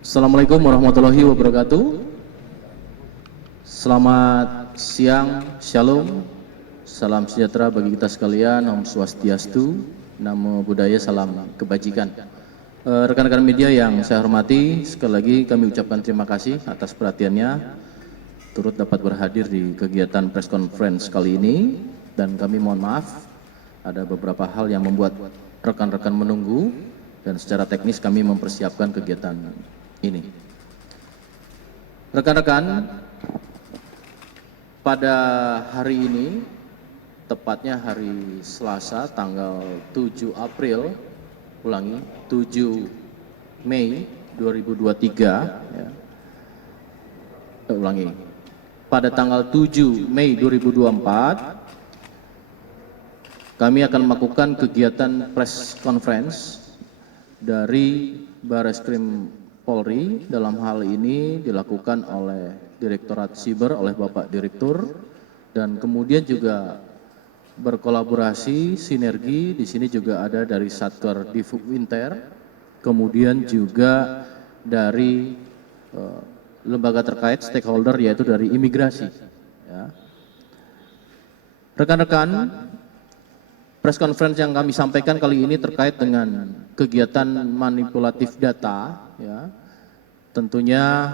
Assalamualaikum warahmatullahi wabarakatuh. Selamat siang, shalom, salam sejahtera bagi kita sekalian, Om Swastiastu, Namo Buddhaya, salam kebajikan. Rekan-rekan media yang saya hormati, sekali lagi kami ucapkan terima kasih atas perhatiannya, turut dapat berhadir di kegiatan press conference kali ini, dan kami mohon maaf, ada beberapa hal yang membuat rekan-rekan menunggu, dan secara teknis kami mempersiapkan kegiatan ini. Rekan-rekan, pada hari ini, tepatnya hari Selasa tanggal 7 April, 7 Mei 2023, ya. Pada tanggal 7 Mei 2024, kami akan melakukan kegiatan press conference dari Barreskrim Polri. Dalam hal ini dilakukan oleh Direktorat Siber, oleh Bapak Direktur, dan kemudian juga berkolaborasi, sinergi, di sini juga ada dari Satker Divuminter, kemudian juga dari lembaga terkait, stakeholder, yaitu dari imigrasi. Ya. Rekan-rekan, press conference yang kami sampaikan kali ini terkait dengan kegiatan manipulatif data, ya. Tentunya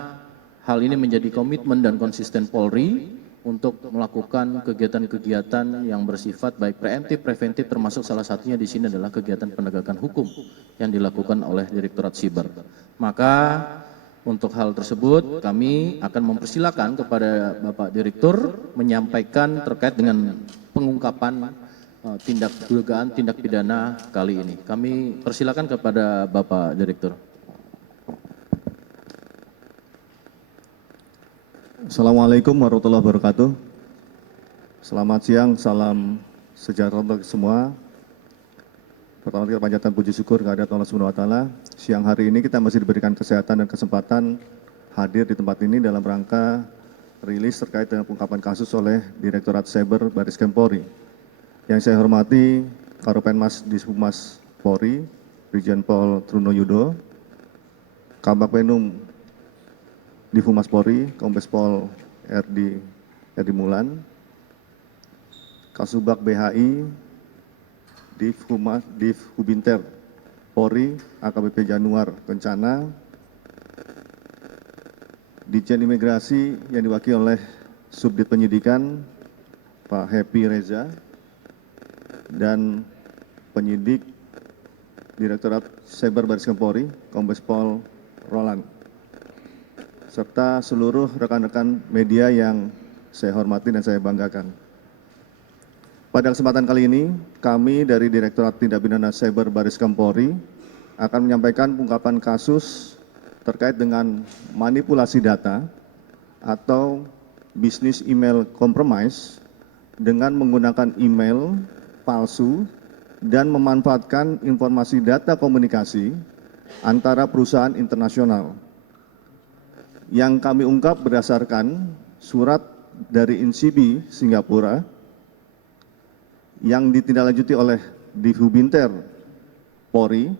hal ini menjadi komitmen dan konsisten Polri untuk melakukan kegiatan-kegiatan yang bersifat baik preemptif, preventif, termasuk salah satunya di sini adalah kegiatan penegakan hukum yang dilakukan oleh Direktorat Siber. Maka untuk hal tersebut kami akan mempersilakan kepada Bapak Direktur menyampaikan terkait dengan pengungkapan dugaan tindak pidana kali ini. Kami persilakan kepada Bapak Direktur. Assalamualaikum warahmatullahi wabarakatuh. Selamat siang, salam sejahtera untuk semua. Pertama kita panjatkan puji syukur kehadirat Allah Subhanahu wa taala. Siang hari ini kita masih diberikan kesehatan dan kesempatan hadir di tempat ini dalam rangka rilis terkait dengan pengungkapan kasus oleh Direktorat Siber Barreskrim Polri. Yang saya hormati Karopenmas Dishumas Polri, Brigjen Pol Truno Yudo, Kabagpenum Divhumas Polri, Kombes Pol RD Mulan, Kasubag BHI, Divhubinter Polri, AKBP Januar Kencana, Ditjen Imigrasi yang diwakili oleh Subdit Penyidikan Pak Happy Reza, dan penyidik Direktorat Siber Barreskrim Polri, Kombes Pol Roland, serta seluruh rekan-rekan media yang saya hormati dan saya banggakan. Pada kesempatan kali ini, kami dari Direktorat Tindak Pidana Siber Barreskrim Polri akan menyampaikan pengungkapan kasus terkait dengan manipulasi data atau bisnis email compromise dengan menggunakan email palsu dan memanfaatkan informasi data komunikasi antara perusahaan internasional. Yang kami ungkap berdasarkan surat dari INSIBI Singapura yang ditindaklanjuti oleh Divhubinter Polri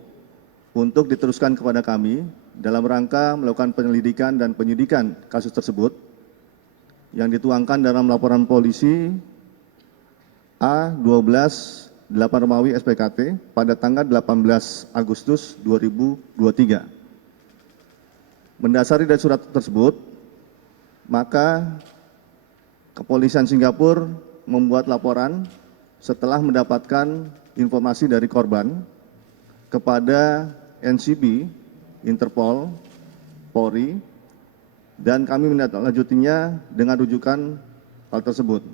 untuk diteruskan kepada kami dalam rangka melakukan penyelidikan dan penyidikan kasus tersebut yang dituangkan dalam laporan polisi A12 8 Romawi SPKT pada tanggal 18 Agustus 2023. Mendasari dari surat tersebut, maka Kepolisian Singapura membuat laporan setelah mendapatkan informasi dari korban kepada NCB, Interpol, Polri, dan kami menindaklanjutinya dengan rujukan hal tersebut.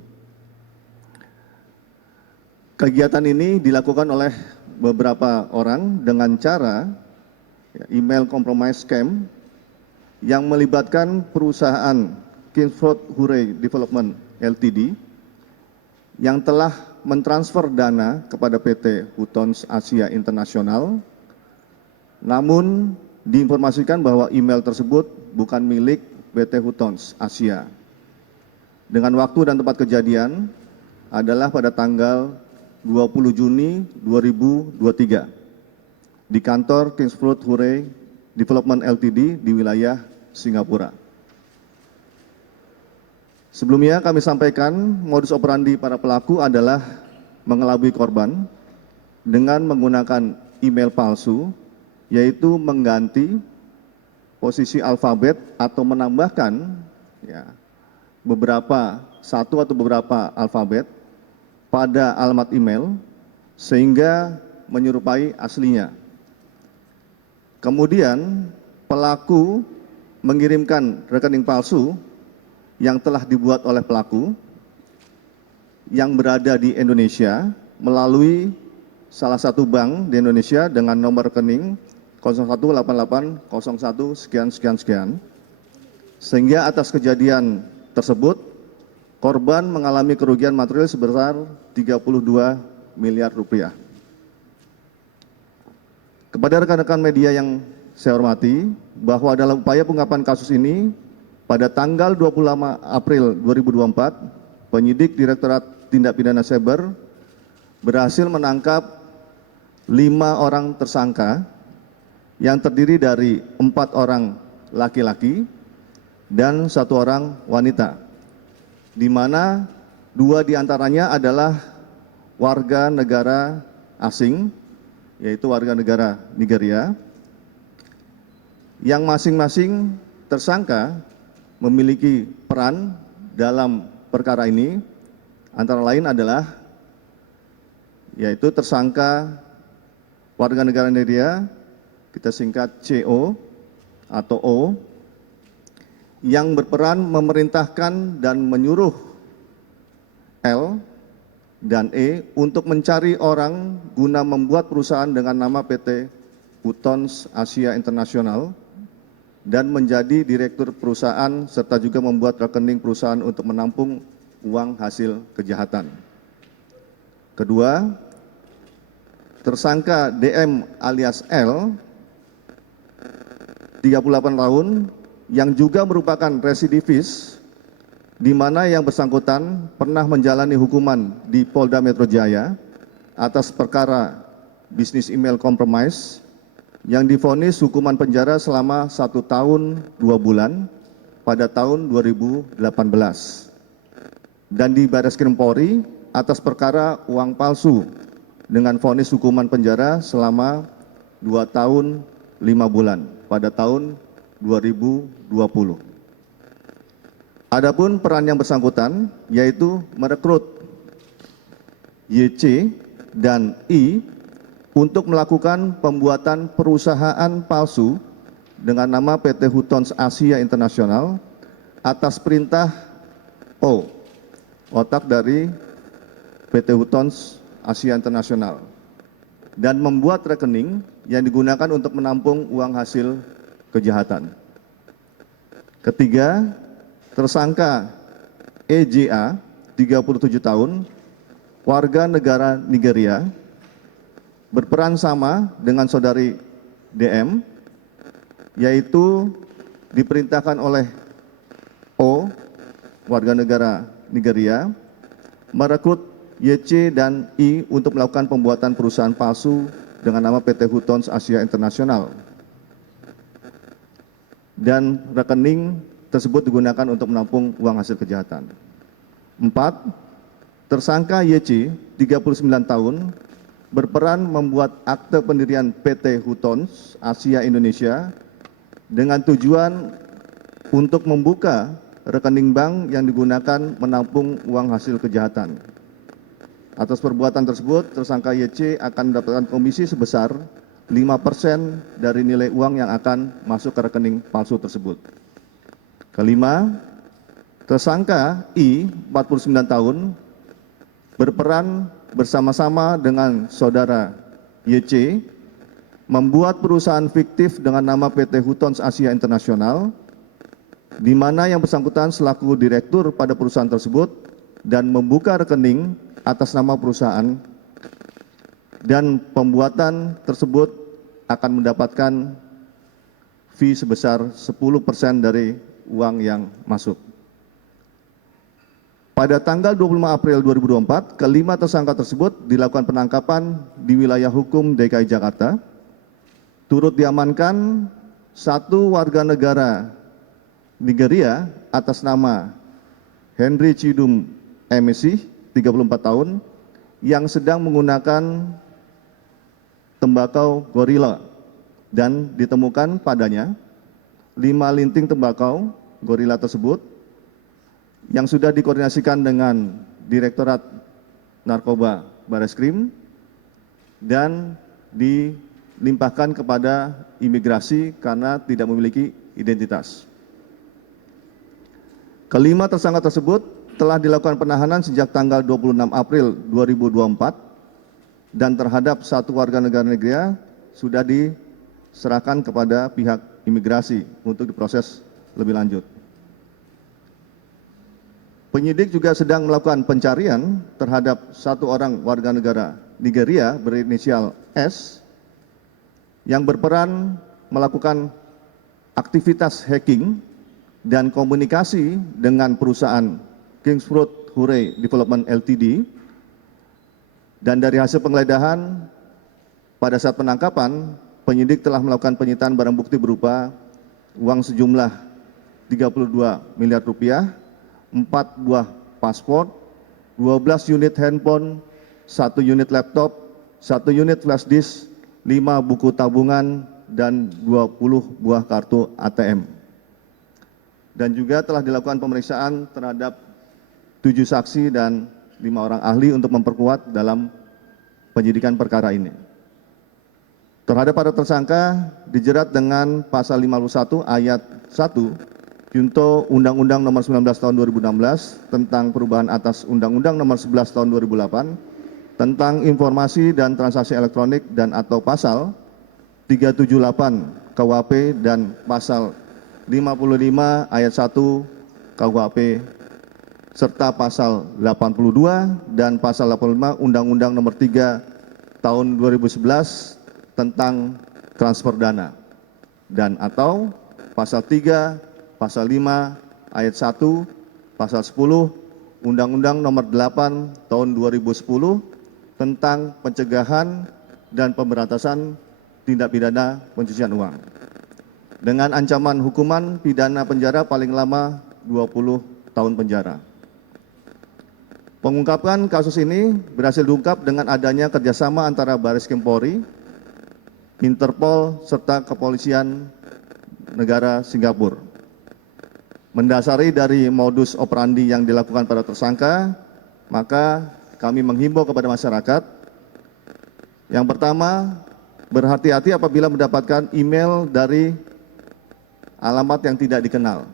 Kegiatan ini dilakukan oleh beberapa orang dengan cara email compromise scam yang melibatkan perusahaan Kingsford Hooray Development Ltd yang telah mentransfer dana kepada PT Hutons Asia Internasional, namun diinformasikan bahwa email tersebut bukan milik PT Hutons Asia. Dengan waktu dan tempat kejadian adalah pada tanggal 20 Juni 2023 di kantor Kingsford Hooray Development Ltd di wilayah Singapura. Sebelumnya kami sampaikan modus operandi para pelaku adalah mengelabui korban dengan menggunakan email palsu, yaitu mengganti posisi alfabet atau menambahkan satu atau beberapa alfabet pada alamat email sehingga menyerupai aslinya. Kemudian pelaku mengirimkan rekening palsu yang telah dibuat oleh pelaku yang berada di Indonesia melalui salah satu bank di Indonesia dengan nomor rekening 018801 sekian. Sehingga atas kejadian tersebut korban mengalami kerugian material sebesar 32 miliar rupiah. Kepada rekan-rekan media yang saya hormati, bahwa dalam upaya pengungkapan kasus ini, pada tanggal 25 April 2024, penyidik Direktorat Tindak Pidana Cyber berhasil menangkap 5 orang tersangka yang terdiri dari 4 orang laki-laki dan 1 orang wanita, di mana 2 diantaranya adalah warga negara asing, yaitu warga negara Nigeria, yang masing-masing tersangka memiliki peran dalam perkara ini, antara lain adalah yaitu tersangka warga negara Nigeria, kita singkat CO atau O, yang berperan memerintahkan dan menyuruh L dan E untuk mencari orang guna membuat perusahaan dengan nama PT Hutons Asia International dan menjadi direktur perusahaan serta juga membuat rekening perusahaan untuk menampung uang hasil kejahatan. Kedua, tersangka DM alias L, 38 tahun, yang juga merupakan residivis, di mana yang bersangkutan pernah menjalani hukuman di Polda Metro Jaya atas perkara bisnis email compromise yang divonis hukuman penjara selama 1 tahun 2 bulan pada tahun 2018, dan di Barreskrim Polri atas perkara uang palsu dengan vonis hukuman penjara selama 2 tahun 5 bulan pada tahun 2020. Adapun peran yang bersangkutan yaitu merekrut YC dan I untuk melakukan pembuatan perusahaan palsu dengan nama PT Hutons Asia International atas perintah O, otak dari PT Hutons Asia International, dan membuat rekening yang digunakan untuk menampung uang hasil kejahatan. Ketiga, tersangka EJA, 37 tahun, warga negara Nigeria, berperan sama dengan saudari DM, yaitu diperintahkan oleh O, warga negara Nigeria, merekrut YC dan I untuk melakukan pembuatan perusahaan palsu dengan nama PT Hutons Asia International, dan rekening tersebut digunakan untuk menampung uang hasil kejahatan. 4. Tersangka YC, 39 tahun, berperan membuat akte pendirian PT Hutons Asia Indonesia dengan tujuan untuk membuka rekening bank yang digunakan menampung uang hasil kejahatan. Atas perbuatan tersebut, tersangka YC akan mendapatkan komisi sebesar 5% dari nilai uang yang akan masuk ke rekening palsu tersebut. Kelima, tersangka I, 49 tahun, berperan bersama-sama dengan saudara YC membuat perusahaan fiktif dengan nama PT Hutons Asia International, di mana yang bersangkutan selaku direktur pada perusahaan tersebut dan membuka rekening atas nama perusahaan, dan pembuatan tersebut akan mendapatkan fee sebesar 10% dari uang yang masuk. Pada tanggal 25 April 2024, kelima tersangka tersebut dilakukan penangkapan di wilayah hukum DKI Jakarta, turut diamankan satu warga negara Nigeria atas nama Henry Chidum Emesi, 34 tahun, yang sedang menggunakan tembakau gorila dan ditemukan padanya 5 linting tembakau gorila tersebut yang sudah dikoordinasikan dengan Direktorat Narkoba Bareskrim dan dilimpahkan kepada imigrasi karena tidak memiliki identitas. Kelima tersangka tersebut telah dilakukan penahanan sejak tanggal 26 April 2024 dan terhadap satu warga negara Nigeria sudah diserahkan kepada pihak imigrasi untuk diproses lebih lanjut. Penyidik juga sedang melakukan pencarian terhadap satu orang warga negara Nigeria berinisial S yang berperan melakukan aktivitas hacking dan komunikasi dengan perusahaan Kingsfruit Hooray Development Ltd. Dan dari hasil penggeledahan pada saat penangkapan, penyidik telah melakukan penyitaan barang bukti berupa uang sejumlah 32 miliar rupiah, 4 buah paspor, 12 unit handphone, 1 unit laptop, 1 unit flash disk, 5 buku tabungan, dan 20 buah kartu ATM. Dan juga telah dilakukan pemeriksaan terhadap 7 saksi dan 5 orang ahli untuk memperkuat dalam penyidikan perkara ini. Terhadap para tersangka dijerat dengan pasal 51 ayat 1 Junto Undang-Undang Nomor 19 Tahun 2016 tentang perubahan atas Undang-Undang Nomor 11 Tahun 2008 tentang informasi dan transaksi elektronik dan atau pasal 378 KUHP dan pasal 55 ayat 1 KUHP serta pasal 82 dan pasal 85 Undang-Undang Nomor 3 Tahun 2011 tentang transfer dana dan atau pasal 3, pasal 5, ayat 1, pasal 10, Undang-Undang Nomor 8 Tahun 2010 tentang pencegahan dan pemberantasan tindak pidana pencucian uang dengan ancaman hukuman pidana penjara paling lama 20 tahun penjara. Pengungkapan kasus ini berhasil diungkap dengan adanya kerjasama antara Bareskrim Polri, Interpol, serta Kepolisian Negara Singapura. Mendasari dari modus operandi yang dilakukan pada tersangka, maka kami menghimbau kepada masyarakat. Yang pertama, berhati-hati apabila mendapatkan email dari alamat yang tidak dikenal.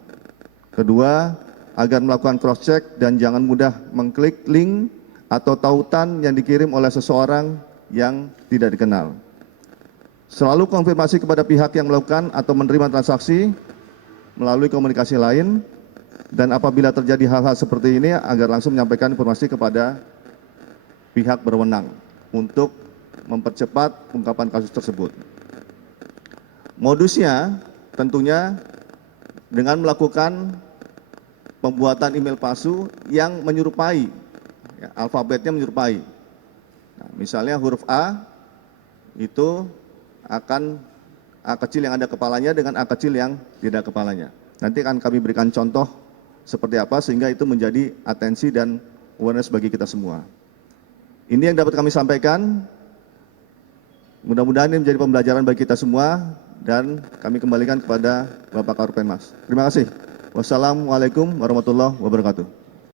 Kedua, agar melakukan cross-check dan jangan mudah mengklik link atau tautan yang dikirim oleh seseorang yang tidak dikenal. Selalu konfirmasi kepada pihak yang melakukan atau menerima transaksi melalui komunikasi lain, dan apabila terjadi hal-hal seperti ini agar langsung menyampaikan informasi kepada pihak berwenang untuk mempercepat pengungkapan kasus tersebut. Modusnya tentunya dengan melakukan pembuatan email palsu yang menyerupai, ya, alfabetnya menyerupai. Nah, misalnya huruf A itu akan A kecil yang ada kepalanya dengan A kecil yang tidak kepalanya. Nanti akan kami berikan contoh seperti apa sehingga itu menjadi atensi dan awareness bagi kita semua. Ini yang dapat kami sampaikan. Mudah-mudahan ini menjadi pembelajaran bagi kita semua dan kami kembalikan kepada Bapak Karopenmas. Terima kasih. Wassalamualaikum warahmatullahi wabarakatuh.